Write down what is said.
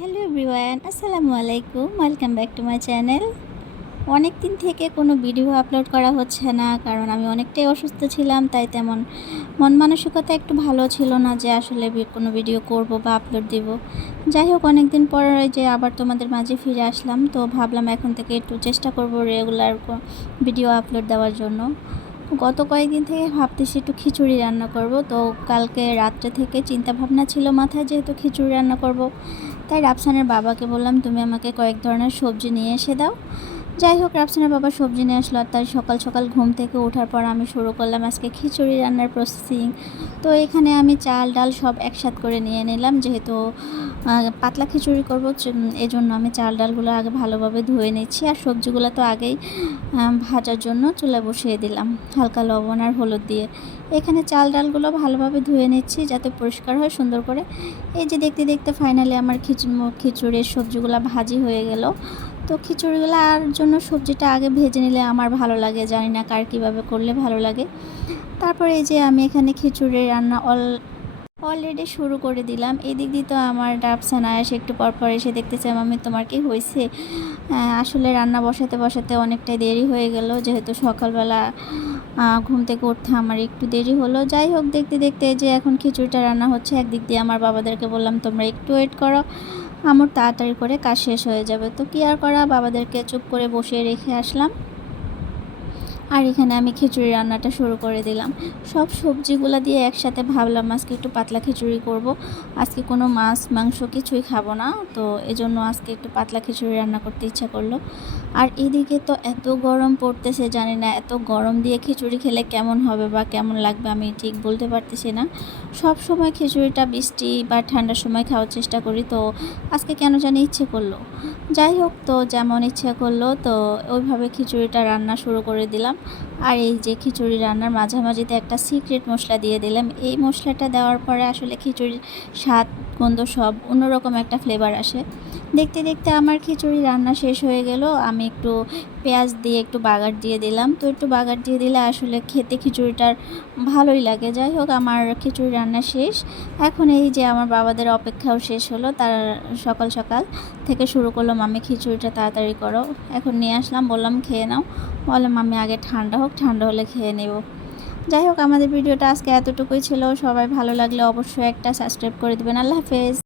Hello everyone, আসসালামু আলাইকুম। Welcome back to my channel. অনেক দিন থেকে কোনো ভিডিও আপলোড করা হচ্ছে না, কারণ আমি অনেকটাই অসুস্থ ছিলাম। তাই তেমন মন মানসিকতা একটু ভালো ছিল না যে আসলে কোনো ভিডিও করব বা আপলোড দিব। যাই হোক, অনেক দিন পর যে আবার তোমাদের মাঝে ফিরে আসলাম, তো ভাবলাম এখন থেকে একটু চেষ্টা করব রেগুলার ভিডিও আপলোড দেওয়ার জন্য। গত কয়েকদিন থেকে ভাবতেছি একটু খিচুড়ি রান্না করব। তো কালকে রাত্রে থেকে চিন্তা ভাবনা ছিল মাথায়, যেহেতু খিচুড়ি রান্না করব, তাই রাফসানের বাবাকে বললাম তুমি আমাকে কয়েক ধরনের সবজি নিয়ে এসে দাও। যাই হোক, রাফসানের বাবা সবজি নিয়ে আসলো, আর তাই সকাল সকাল ঘুম থেকে ওঠার পর আমি শুরু করলাম আজকে খিচুড়ি রান্নার প্রসেসিং। তো এখানে আমি চাল ডাল সব একসাথ করে নিয়ে নিলাম, যেহেতু পাতলা খিচুড়ি করবো, এজন্য আমি চাল ডালগুলো আগে ভালোভাবে ধুয়ে নিচ্ছি। আর সবজিগুলো তো আগেই ভাজার জন্য চুলায় বসিয়ে দিলাম হালকা লবণ আর হলুদ দিয়ে। এখানে চাল ডালগুলো ভালোভাবে ধুয়ে নিচ্ছি যাতে পরিষ্কার হয় সুন্দর করে। এই যে দেখতে দেখতে ফাইনালি আমার খিচুড়ির সবজিগুলো ভাজি হয়ে গেল। তো খিচুড়িগুলো আর জন্য সবজিটা আগে ভেজে নিলে আমার ভালো লাগে, জানি না কার কীভাবে করলে ভালো লাগে। তারপরে এই যে আমি এখানে খিচুড়ি রান্না অলরেডি শুরু করে দিলাম। এই দিক দিয়ে তো আমার রাফসান আয়েশ একটু পরপর এসে দেখতেছে, মাম্মি তোমার কি হয়েছে। আসলে রান্না বসাতে বসাতে অনেকটাই দেরি হয়ে গেল, যেহেতু সকালবেলা ঘুম থেকে উঠতে আমার একটু দেরি হলো। যাই হোক, দেখতে দেখতে যে এখন খিচুড়িটা রান্না হচ্ছে, একদিক দিয়ে আমার বাবাদেরকে বললাম তোমরা একটু ওয়েট করো, আমার তাড়াতাড়ি করে কাজ শেষ হয়ে যাবে। তো কি আর করা, বাবাদেরকে চুপ করে বসিয়ে রেখে আসলাম। আর এখানে আমি খিচুড়ি রান্নাটা শুরু করে দিলাম। সব সবজিগুলো দিয়ে একসাথে ভাবলাম আজকে একটু পাতলা খিচুড়ি করব। আজকে কোনো মাছ মাংস কিছুই খাবো না, তো এজন্য আজকে একটু পাতলা খিচুড়ি রান্না করতে ইচ্ছা করলো। আর এদিকে তো এত গরম পড়তেছে, জানি না এত গরম দিয়ে খিচুড়ি খেলে কেমন হবে বা কেমন লাগবে আমি ঠিক বলতে পারতেছি না। সব সময় খিচুড়িটা বৃষ্টি বা ঠান্ডার সময় খাওয়ার চেষ্টা করি, তো আজকে কেন জানি ইচ্ছে করলো। যাই হোক, তো যেমন ইচ্ছে করলো তো ওইভাবে খিচুড়িটা রান্না শুরু করে দিলাম। আর এই যে খিচুড়ি রান্নার মাঝামাঝিতে একটা সিক্রেট মশলা দিয়ে দিলাম। এই মশলাটা দেওয়ার পরে আসলে খিচুড়ির স্বাদ গন্ধ সব অন্যরকম একটা ফ্লেভার আসে। দেখতে দেখতে আমার খিচুড়ি রান্না শেষ হয়ে গেল। আমি একটু পেঁয়াজ দিয়ে একটু বাগার দিয়ে দিলাম। তো একটু বাগার দিয়ে দিলে আসলে খেতে খিচুড়িটার ভালোই লাগে। যাই হোক, আমার খিচুড়ি রান্না শেষ। এখন এই যে আমার বাবাদের অপেক্ষাও শেষ হলো, তারা সকাল সকাল থেকে শুরু করলো মাম্মি খিচুড়িটা তাড়াতাড়ি করো। এখন নিয়ে আসলাম, বললাম খেয়ে নাও। বললাম মাম্মি আগে ঠান্ডা হোক, ঠান্ডা হলে খেয়ে নেব। যাই হোক, আমাদের ভিডিওটা আজকে এতটুকুই ছিল। সবাই ভালো লাগলে অবশ্যই একটা সাবস্ক্রাইব করে দেবেন। আল্লাহ হাফেজ।